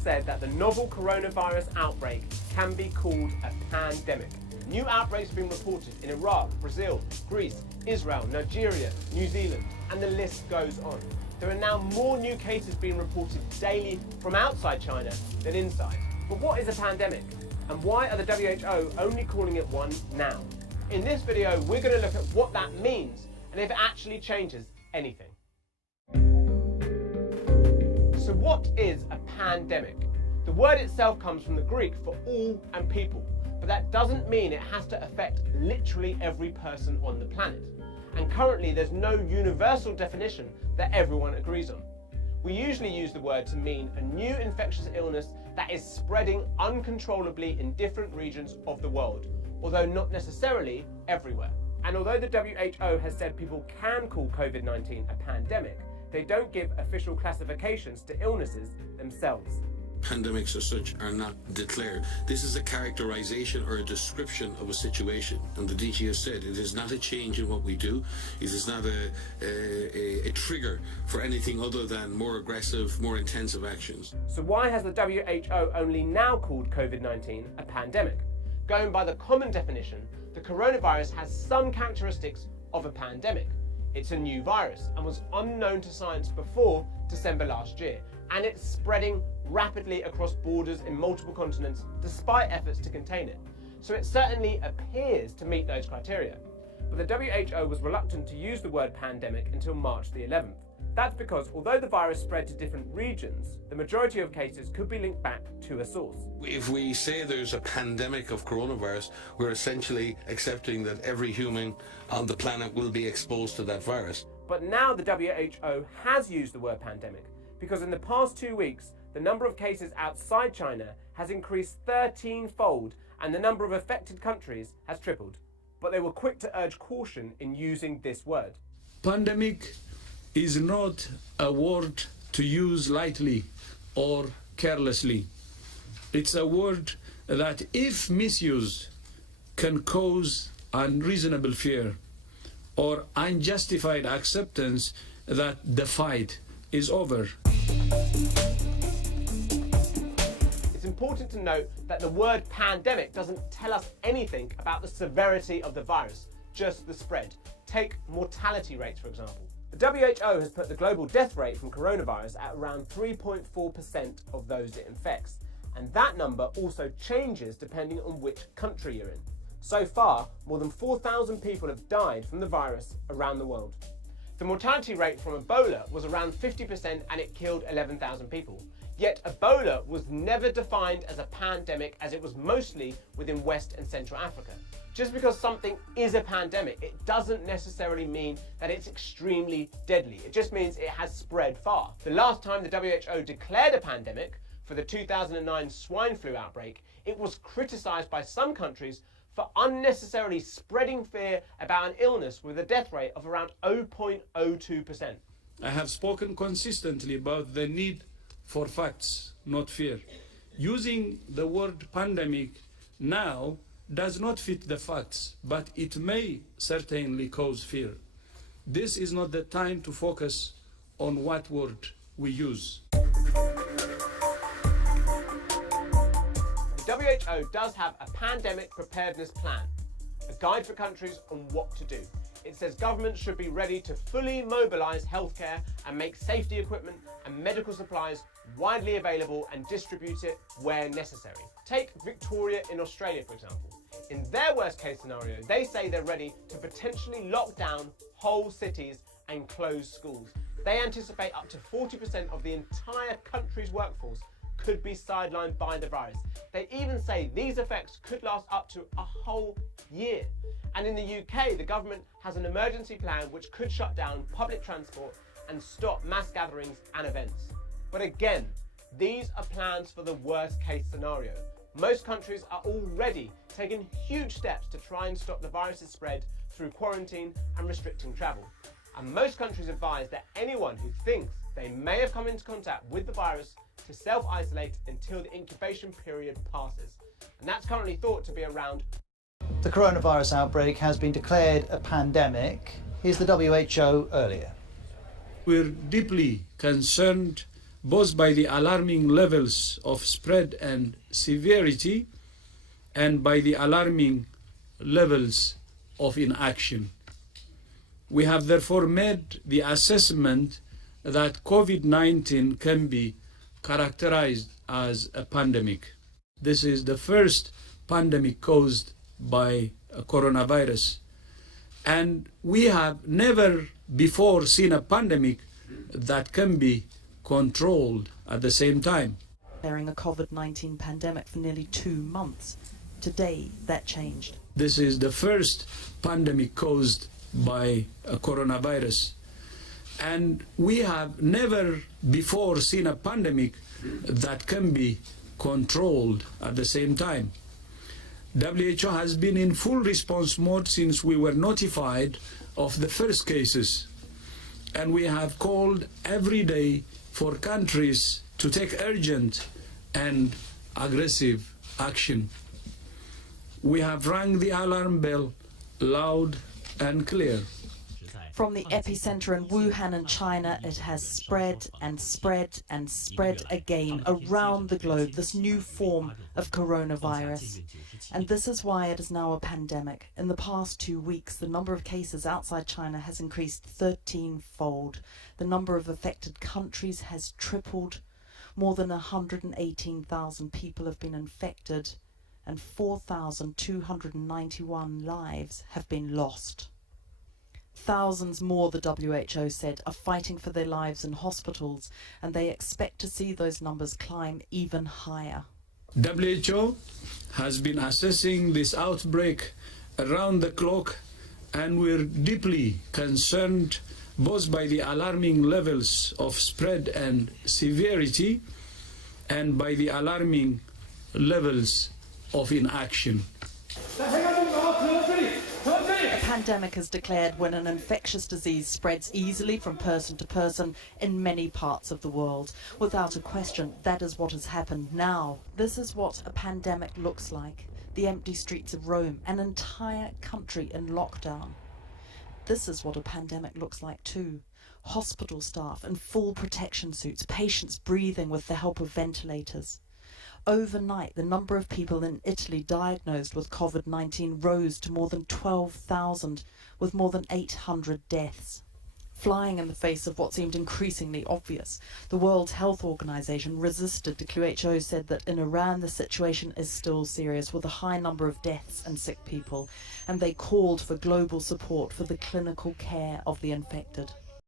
said that the novel coronavirus outbreak can be called a pandemic. New outbreaks have been reported in Iraq, Brazil, Greece, Israel, Nigeria, New Zealand, and the list goes on. There are now more new cases being reported daily from outside China than inside. But what is a pandemic? And why are the WHO only calling it one now? In this video, we're going to look at what that means and if it actually changes anything. So what is a pandemic? The word itself comes from the Greek for all and people, but that doesn't mean it has to affect literally every person on the planet. And currently there's no universal definition that everyone agrees on. We usually use the word to mean a new infectious illness that is spreading uncontrollably in different regions of the world, although not necessarily everywhere. And although the WHO has said people can call COVID-19 a pandemic, they don't give official classifications to illnesses themselves. Pandemics as such are not declared. This is a characterization or a description of a situation. And the DG has said it is not a change in what we do. It is not a trigger for anything other than more aggressive, more intensive actions. So why has the WHO only now called COVID-19 a pandemic? Going by the common definition, the coronavirus has some characteristics of a pandemic. It's a new virus and was unknown to science before December last year, and it's spreading rapidly across borders in multiple continents despite efforts to contain it. So it certainly appears to meet those criteria. But the WHO was reluctant to use the word pandemic until March the 11th. That's because although the virus spread to different regions, the majority of cases could be linked back to a source. If we say there's a pandemic of coronavirus, we're essentially accepting that every human on the planet will be exposed to that virus. But now the WHO has used the word pandemic because in the past 2 weeks, the number of cases outside China has increased 13-fold and the number of affected countries has tripled. But they were quick to urge caution in using this word. Pandemic is not a word to use lightly or carelessly. It's a word that, if misused, can cause unreasonable fear or unjustified acceptance that the fight is over. It's important to note that the word pandemic doesn't tell us anything about the severity of the virus, just the spread. Take mortality rates, for example. The WHO has put the global death rate from coronavirus at around 3.4% of those it infects, and that number also changes depending on which country you're in. So far, more than 4,000 people have died from the virus around the world. The mortality rate from Ebola was around 50% and it killed 11,000 people. Yet Ebola was never defined as a pandemic, as it was mostly within West and Central Africa. Just because something is a pandemic, it doesn't necessarily mean that it's extremely deadly. It just means it has spread far. The last time the WHO declared a pandemic, for the 2009 swine flu outbreak, it was criticised by some countries for unnecessarily spreading fear about an illness with a death rate of around 0.02%. I have spoken consistently about the need for facts, not fear. Using the word pandemic now does not fit the facts, but it may certainly cause fear. This is not the time to focus on what word we use. The WHO does have a pandemic preparedness plan, a guide for countries on what to do. It says governments should be ready to fully mobilise healthcare and make safety equipment and medical supplies widely available and distribute it where necessary. Take Victoria in Australia, for example. In their worst case scenario, they say they're ready to potentially lock down whole cities and close schools. They anticipate up to 40% of the entire country's workforce could be sidelined by the virus. They even say these effects could last up to a whole year. And in the UK, the government has an emergency plan which could shut down public transport and stop mass gatherings and events. But again, these are plans for the worst case scenario. Most countries are already taking huge steps to try and stop the virus's spread through quarantine and restricting travel. And most countries advise that anyone who thinks they may have come into contact with the virus to self-isolate until the incubation period passes. And that's currently thought to be around. The coronavirus outbreak has been declared a pandemic. Here's the WHO earlier. We're deeply concerned both by the alarming levels of spread and severity and by the alarming levels of inaction. We have therefore made the assessment that COVID-19 can be characterized as a pandemic. This is the first pandemic caused by a coronavirus. And we have never before seen a pandemic that can be controlled at the same time. During a COVID-19 pandemic for nearly 2 months. Today, that changed. This is the first pandemic caused by a coronavirus. And we have never before seen a pandemic that can be controlled at the same time. W.H.O has been in full response mode since we were notified of the first cases. And we have called every day for countries to take urgent and aggressive action. We have rang the alarm bell loud and clear. From the epicenter in Wuhan in China, it has spread and spread and spread again around the globe, this new form of coronavirus. And this is why it is now a pandemic. In the past 2 weeks, the number of cases outside China has increased 13-fold. The number of affected countries has tripled. More than 118,000 people have been infected, and 4,291 lives have been lost. Thousands more, the WHO said, are fighting for their lives in hospitals, and they expect to see those numbers climb even higher. WHO has been assessing this outbreak around the clock, and we're deeply concerned both by the alarming levels of spread and severity and by the alarming levels of inaction. A pandemic is declared when an infectious disease spreads easily from person to person in many parts of the world. Without a question, that is what has happened now. This is what a pandemic looks like. The empty streets of Rome, an entire country in lockdown. This is what a pandemic looks like too. Hospital staff in full protection suits, patients breathing with the help of ventilators. Overnight, the number of people in Italy diagnosed with COVID-19 rose to more than 12,000, with more than 800 deaths. Flying in the face of what seemed increasingly obvious, the World Health Organization resisted. WHO said that in Iran the situation is still serious, with a high number of deaths and sick people, and they called for global support for the clinical care of the infected.